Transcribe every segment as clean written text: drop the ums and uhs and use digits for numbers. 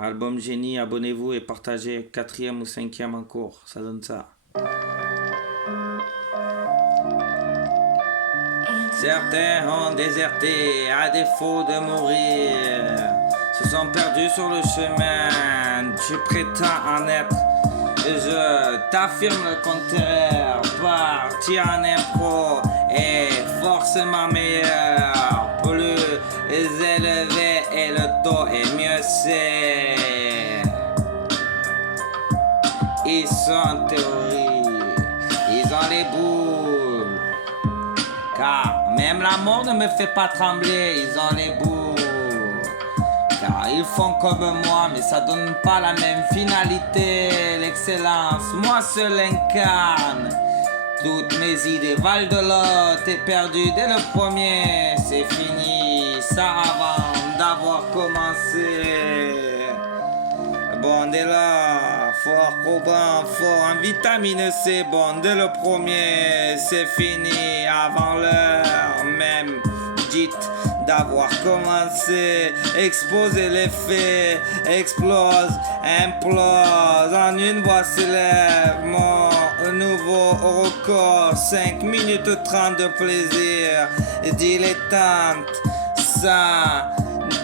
Album Génie, abonnez-vous et partagez. 4e ou 5e en cours, ça donne ça. Certains ont déserté à défaut de mourir, se sont perdus sur le chemin. Tu prétends en être, je t'affirme le contraire. Partir en impro est forcément meilleur. Plus élevé et le taux est mieux c'est. Ils sont en théorie, ils ont les boules. Car même la mort ne me fait pas trembler, ils ont les boules. Car ils font comme moi, mais ça donne pas la même finalité. L'excellence, moi seul incarne toutes mes idées. Val de Lot, t'es perdu dès le premier. C'est fini, ça avant d'avoir commencé. Bon, dès là, fort probant, fort en vitamine C. Bon, dès le premier, c'est fini avant l'heure même dite d'avoir commencé. Exposer les faits, explose, implose. En une voix s'élève mon nouveau record. 5 minutes 30 de plaisir dilettante. Ça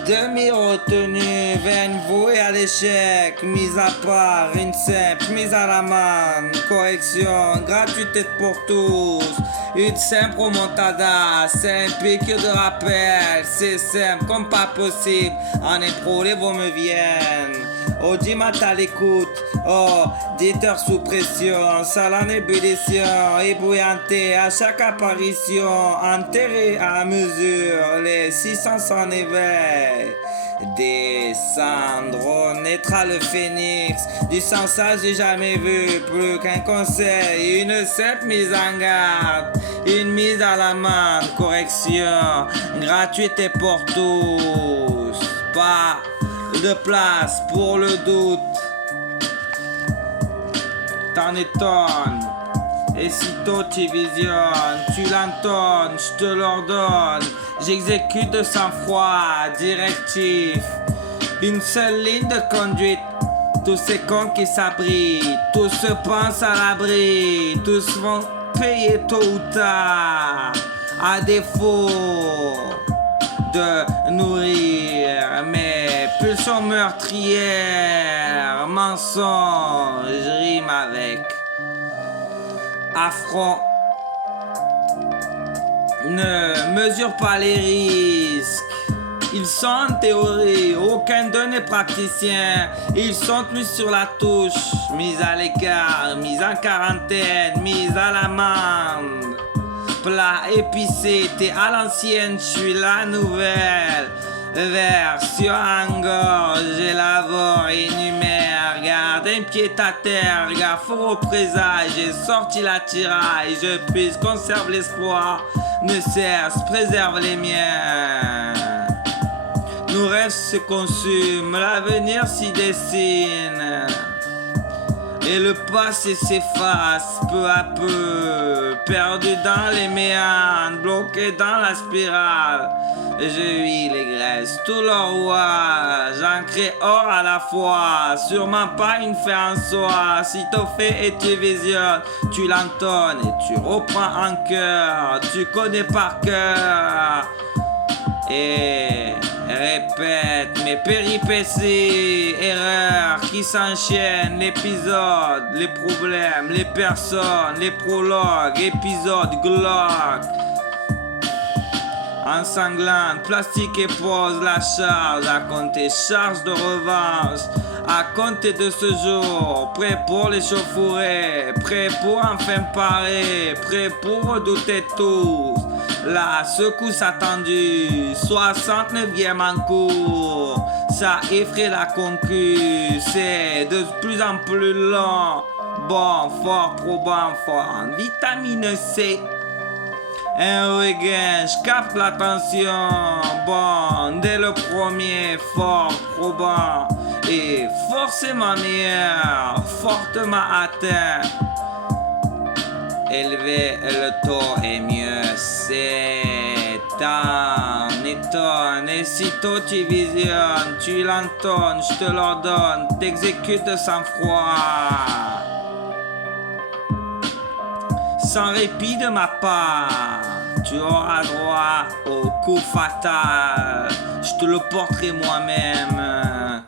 demi-retenue, vaine vouée à l'échec, mise à part, une simple mise à l'amende, correction, gratuité pour tous, une simple remontada, simple piqûre de rappel, c'est simple comme pas possible, en impro les mots me viennent. Audimat à l'écoute, auditeur sous pression, salle en ébullition, ébouillanté à chaque apparition, enterré à mesure, les 600 s'en éveillent. Descendre, naîtra le phénix, du sang sage j'ai jamais vu, plus qu'un conseil, une simple mise en garde, une mise à l'amende, correction, gratuité pour tous, pas de place pour le doute. T'en étonnes, et sitôt tu visionnes, tu l'entonnes, je te l'ordonne. J'exécute de sang-froid, directif, une seule ligne de conduite. Tous ces cons qui s'abritent, tous se pensent à l'abri, tous vont payer tôt ou tard, à défaut de nourrir mes pulsions meurtrières. Mensonge rime avec affront. Ne mesure pas les risques. Ils sont en théorie, aucun d'eux n'est praticien. Ils sont mis sur la touche, mis à l'écart, mis en quarantaine, mis à l'amende. Plat épicé, t'es à l'ancienne, je suis la nouvelle version engorge, élabore, énumère, garde un pied à terre, gaffe au présage, j'ai sorti la tiraille, je puisse, conserve l'espoir, ne cesse, préserve les miens. Nos rêves se consument, l'avenir s'y dessine. Et le passé s'efface peu à peu, perdu dans les méandres, bloqué dans la spirale. Je huile les graisses, tout leur rouage, ancré hors à la fois, sûrement pas une fin en soi. Si t'as fait et tu visionnes, tu l'entonnes et tu reprends en cœur, tu connais par cœur. Et répète mes péripéties, erreurs qui s'enchaînent, l'épisode, les problèmes, les personnes, les prologues, épisode glauque. Ensanglante, plastique et pose la charge, à compter charge de revanche, à compter de ce jour, prêt pour l'échauffourée, prêt pour enfin parer, prêt pour redouter tous. La secousse attendue, 69e en cours, ça effraie la concu, c'est de plus en plus long, bon, fort, probant, fort, en vitamine C. Un regain, je capte l'attention, bon, dès le premier, fort, probant, et forcément meilleur, fortement atteint. Élever le taux est mieux, c'est en détonne. Et sitôt tu visionnes, tu l'entonnes, je te l'ordonne, t'exécutes de sang-froid. Sans répit de ma part, tu auras droit au coup fatal. Je te le porterai moi-même.